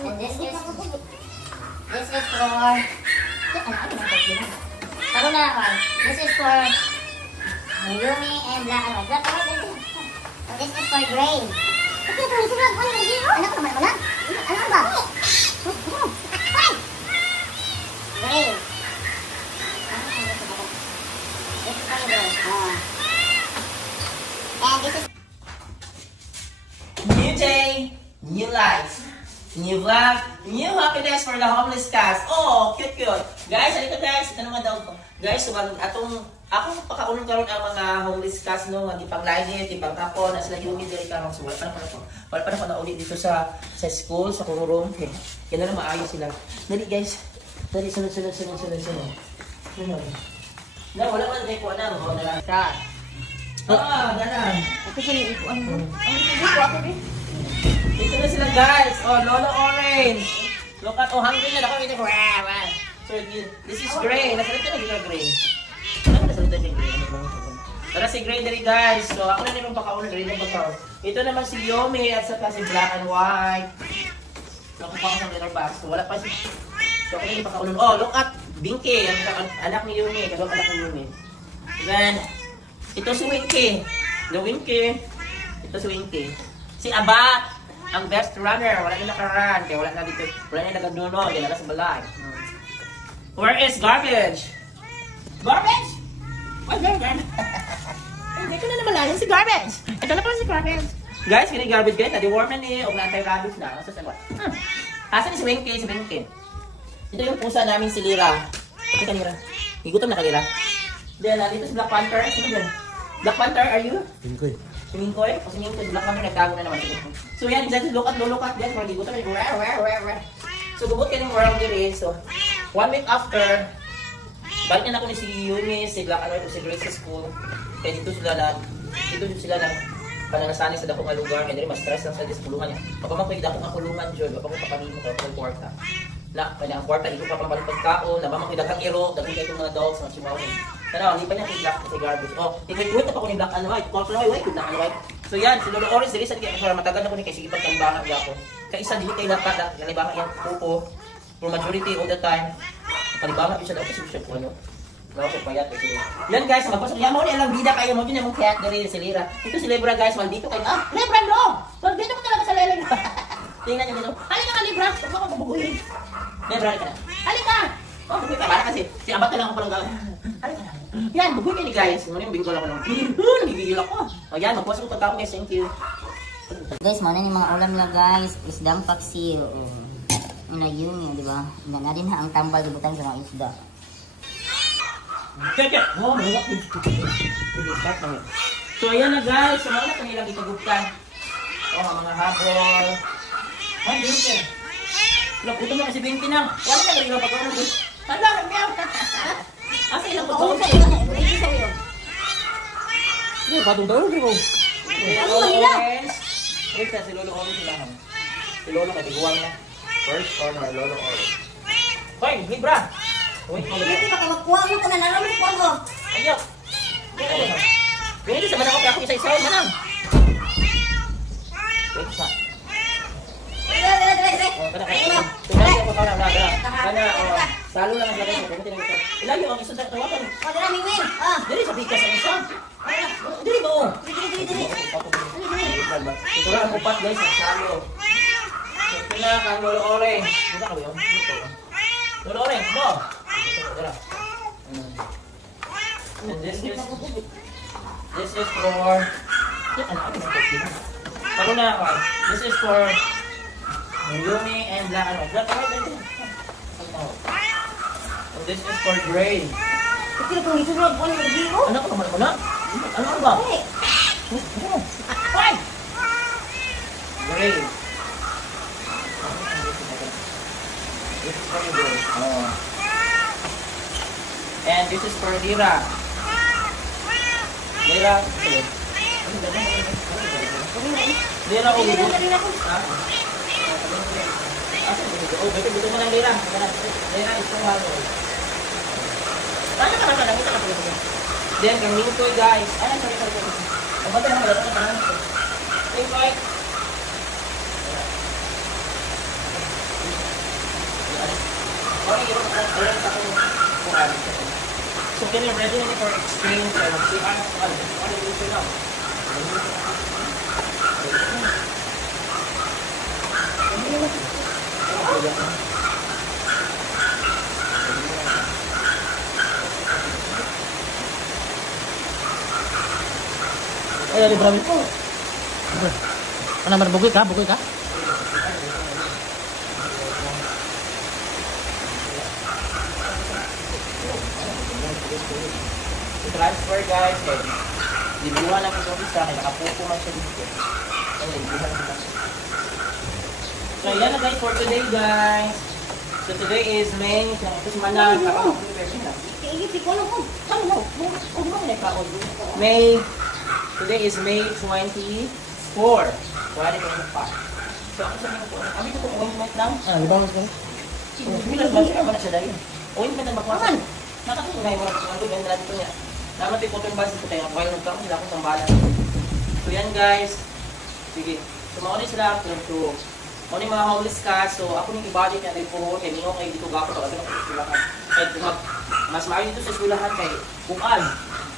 And this is for... Ano na ako? This is for Yumi and Black and White. This is for Gray. Ano ko naman ako na? Ano ba? Gray. This is for Gray. And this is... New day, new life. New vlog, new happiness for the homeless cast. Oh, cute. Guys, halika guys. Ito naman daw ko. Guys, akong pakaulong karon ang mga homeless cast no, hindi pang lagit, ibang tapon, na sila yung diri karon so wala pa na ko na ulit dito sa school, sa kong room. Okay. Yan na maayos sila. Dali guys. Dali sunod. Na wala man kay ko na, no, na lang. Danan. Ako sa ikuan mo. Ako din. Ito na sila guys. Oh, Lolo Orange. Look at, hungry na ako. So, this is Gray. Nasalita na gina Gray. Nasalita niya Gray. Tara si Gray dali guys. So, ako na naman pakaulong Gray na pagkaw. Ito naman si Yomi at saka si Black and White. So, ako pa ako ng litter box. So, wala pa si... So, ako na yung pakaulong. Oh, look at Binky. Anak ni Yomi. Kalong anak ni Yomi. Then, ito si Winky. The Winky. Ito si Winky. Si Abat. Ang best runner, wala na nakaran, kaya wala na dito, wala na nagaduno, kaya nala sa balay. Where is Garbage? Garbage? Where's Garbage? Dito na naman lang si Garbage. Ito na pala si Garbage. Guys, kini Garbage guys, nadi-warm na ni, o na-anti-rabies na. Asan si Winky? Si Winky. Ito yung pusa namin si Lira. Ito ka Lira. Igutom na ka Lira. Then, dito si Black Panther. Sino yan? Black Panther, are you? Winkoy. Si Winkoy? O si Winkoy, si Black Panther, nagtago na naman. So yan, just look at, yan, mga ligutan, so bubot ka ng world diri, so 1 week after, balik na ako ni si Yumi, si Black and White, si Grace sa school, kaya dito sila na panangasani sa dakong lugar, kaya dito mas stress lang sa kulungan niya. Pagpamakoy dakong kulungan dyan, papapanimo ka ng kwarta. Na, kanya ang kwarta, dito pa pang pagkaon, namamakoy dakang iro, dakong kayo mga dogs, mga chihuahua. Tara, hindi pa niya kay Black kasi Garbage. Oh, wait na pa ko ni Black and White. Call ko na, wait, Black and White. So yan, si Lolo Orange, dili sa kaya matagal na ko ni kay sige pag kalibangan niya ako. Kaya isa dili kay lakat, kalibangan yan pupo. For majority all the time, kalibangan siya daw kasi siya po ano. Daw ko payat kasi. Yan guys, magpasok niya mo ni alang bida kayo mo din yung cat diri si Lira. Ito si Libra guys, maldito kayo. Libra no. Maldito ko talaga sa leling. Tingnan niyo dito. Halika ka Libra, huwag mo bubuhin. Libra ka. Halika. Oh, bubuhin ka para kasi si Abat na lang ako palang gawin. Halika na. Yan, bubuhin kayo ni guys. Muna yung bingkol ako ng nagigigil ako. O yan, magpuwas ko pagkakong guys. Thank you. Guys, mana ni mga ulam nila guys. Isdang paksiw. Yung Yumi, di ba? Na din ha ang tambal gibutan sa mga isda. Oh, malawak din. So ayan na guys. So mga kanilang itagupan. Oh, mga habol. Ay, Binky. Look, ito mo kasi Binky na. Wala na rin yung pagkakong guys. Hala, meow. Asa ilang pagkakong guys? Hindi, patong daw rin ko. Ano ba nila? Wait na, si Lolo Orange sila. Si Lolo katiguan na. First corner, Lolo Orange. Hoy, Libra! Wait, Hindi pa kamakuha mo ko na nalaman ko ano. ayaw! Ganito sa manang ako, ako isa-isa, manang! Wait, isa. Salo lang ang lagay mo. Ilayo ang isa sa tawakan. Dili sa bigas ang isa. Dili ba o? Ito lang ang upat guys. Salo. Ito na kang Lolo Orange. Buka ka ba yun? Lolo Orange, mo! And this is for... Paro na ako. This is for Yumi and Black and White. And this is for Gray. Ano ka naman na? Ano ba? Why? Gray. This is for Gray. Oh. And this is for Lira. Lira. Lira ko dito. Ha? Oh, betul mo lang Lira. Lira is for Halo. Paano ka naman? Nakita ka pa dito. Then, kang Winkoy guys. Ay, sorry. Ang bata naman, malata ka pa naman. Winkoy. Wala sa akong kuhan. So, can you ready for exchange? Ano yung ito na? Ay, ali brami po. Ano man bugoy ka? Bugoy ka? Transfer guys. Dibuhan ako sa isa. Kaya nakapupo man siya dito. So yan na guys for today guys. So today is May. Ito si Manang. May. Today is May 24. Wala ko yung pa. So ako sa mga po. Abi ko kung ointment lang. Ibawas ka? Bilas ba siya ba na siya dahil? Ointment ang bakwasan. Nakatungay mo na kung ano yung natin ko niya. Tama ito yung cotton buds ko tayo. Kaya nagkakaroon sila akong sambalan. So yan guys. Sige. So mauna sila. So mauna yung mga homeless ka. So ako yung ibalik niya tayo po. Kaya mingo kayo dito gako. Pag ako eskwelahan. Kaya mas maayon dito sa eskwelahan kay bukas.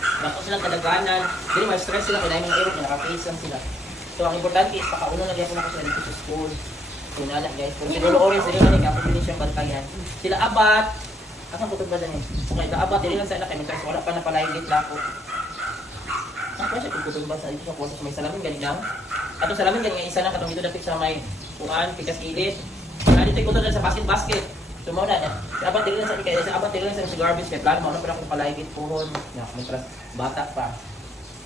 Nako silang kadaganan. Dili mas stress sila. Kaya yung aerob na naka-face lang sila. So ang importante is pakauno na gyapon ako sila dito sa school. So nana guys. Kung siguro orange dili man ako din siyang bantayan. Sila abat. Asan ko ba dyan eh? Okay, kaabat, dili lang sa ina kay magkas wala pa na palaygit na ako. Ako siya kung kutulba sa ito sa kwarto sa may salamin gani lang. Ato salamin gani nga isa lang katong dito dapit sa may kuan, pikas ilit. Na dito ko sa basket. So mao na. Abat dili lang sa kay sa abat dili lang sa garbage kay plano mao na para akong palaygit puhon. Na may bata pa.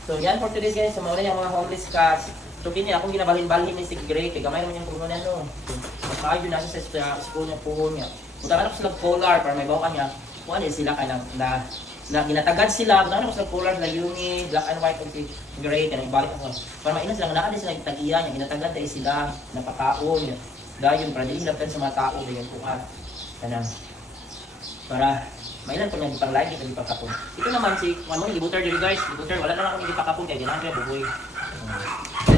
So yan for today's guys, so mao na yung mga homeless cats. So kini akong ginabalhin-balhin ni si Gray kay gamay naman yung puno na no. Mas maayo na siya sa school niya puhon niya. Punta ko sila polar para may bawakan niya. Kung ano sila ka na ginatagad sila. Punta ko sila polar na uni, black and white, okay, gray, kaya ibalik ako. Para mainan sila, nakadin sila yung tagiya niya. Ginatagad tayo sila, napakaon. Dahil para din hilaptan sa mga tao, ganyan po ka. Para mainan ko niya di pang lagi, di pang kapon. Ito naman si, ano mo, libuter dito guys. Libuter, wala na akong di pang kapon, kaya ginahan ko yung buboy.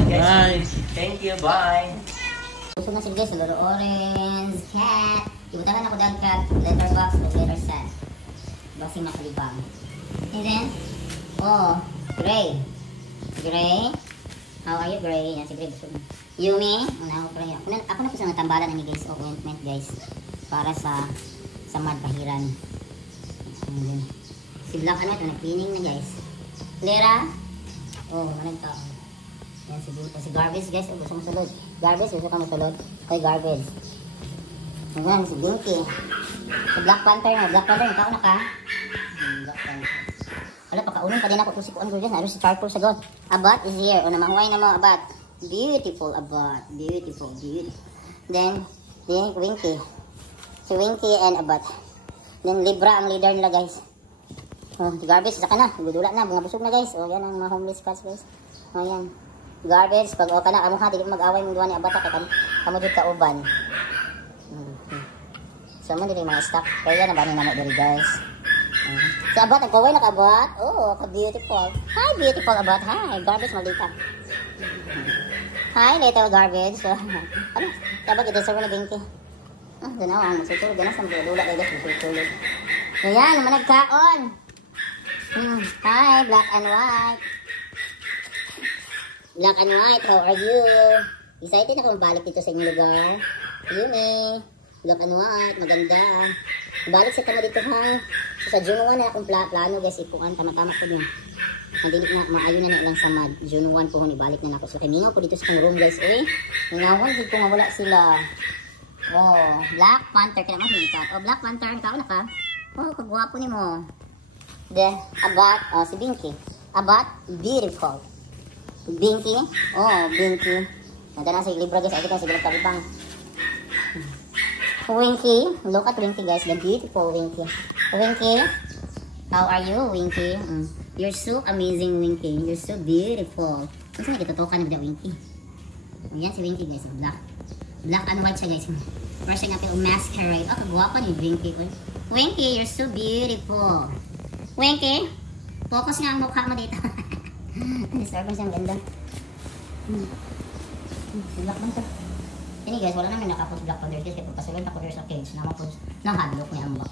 Guys, thank you, bye. Gusto na si guys, loro orange, cat. Ibutahan ako dyan cat, letter box, letter set. Boxing na kalibang. And then, Gray. Gray. How are you, Gray? Yan si Gray. Yumi. Ako na po sa natambalan ni guys, ointment guys. Para sa mad pahiran. And then, si Black ano ito, nag-cleaning na guys. Lera. Managtao. Yan si Garbage guys, gusto mo sulod. Garbage, gusto ka mo sulod. Ay, Garbage. Ayan, si Binky. Si Black Panther na. Black Panther, ikaw na ka. Black Panther. Wala, pakaunin pa din ako. Si Kuan Gorgeous. Ano si Charcoal sa God. Abat is here. O, namahuay na mo, Abat. Beautiful, Abat. Beautiful, beautiful. Then Winky. Si Winky and Abat. Then, Libra ang leader nila, guys. Si Garbage, isa ka na. Gudula na. Mga busog na, guys. O, yan ang mga homeless cats, guys. O, yan. Garbage. Pag o ka na, amo ha. Di mag-away mong duwa ni Abat. Kamu dito ka uban. So, mo dito yung mga stock. Kaya na ba namo dito guys? Si Abat, nagkaway na ka-Abat. Oh, ka-beautiful. Hi, beautiful Abat. Hi, Garbage, maldita. Hi, little Garbage. So, ano? Dapat i-deserve na Binky. Doon ako, magsutulog. Doon sa mga lula kayo guys, magsutulog. Ayan, naman nagkaon. Hi, black and white. Black and white, how are you? Excited na kung balik dito sa inyong lugar. Yumi. Black and white, maganda. Balik sa tama dito ha. So, sa June 1 na akong plano guys, ipuan, tama-tama ko din. Hindi na, maayon na ilang sa mad. June 1 po, ibalik na ako. So, kamingaw po dito sa room guys, eh. Ngawan, dito nga wala sila. Oh, Black Panther, kaya naman ka. Oh, Black Panther, ikaw na ka. Oh, kagwapo ni mo. Abat, si Binky. Abat, beautiful. Binky, Binky. Nanda na sa Libra guys, ay kita sa Libra Kalibang. Winky, look at Winky guys, the beautiful Winky. Winky, how are you Winky? You're so amazing Winky, you're so beautiful. Kasi nagitutukan na Winky. Ayan si Winky guys, black and white siya guys. Brushing up yung masquerade. Oh, kagwapa ni Winky. Winky, you're so beautiful. Winky, focus nga ang mukha mo dito. Disturbance yung ganda. Black man to. Ini guys, wala namin nakapos Black Panther guys. Kaya pagpasulod ako sa cage. Namapos ng hadlock niya ang bak.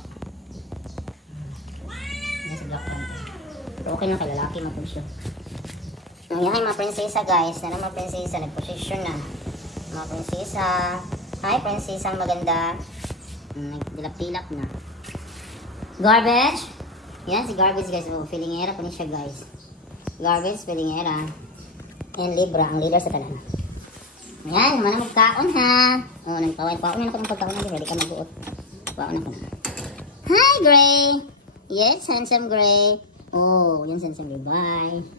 Pero okay na kay lalaki mo po siya. Nangyay mga prinsesa guys. Na mga prinsesa. Nag-position na. Mga prinsesa. Hi prinsesa maganda. Nagdilap-tilap na. Garbage. Yan si Garbage guys. Oh, Filingera po niya siya guys. Garbage, Filingera. And Libra. Ang leader sa talan. Ayan. Naman na magkaon ha. Oh, nagpawan. Paon na ako ng pagkaon na. Ready ka mag-uot. Paon ako na. Hi Gray. Yes, handsome Gray. Oh, yan handsome Gray. Bye.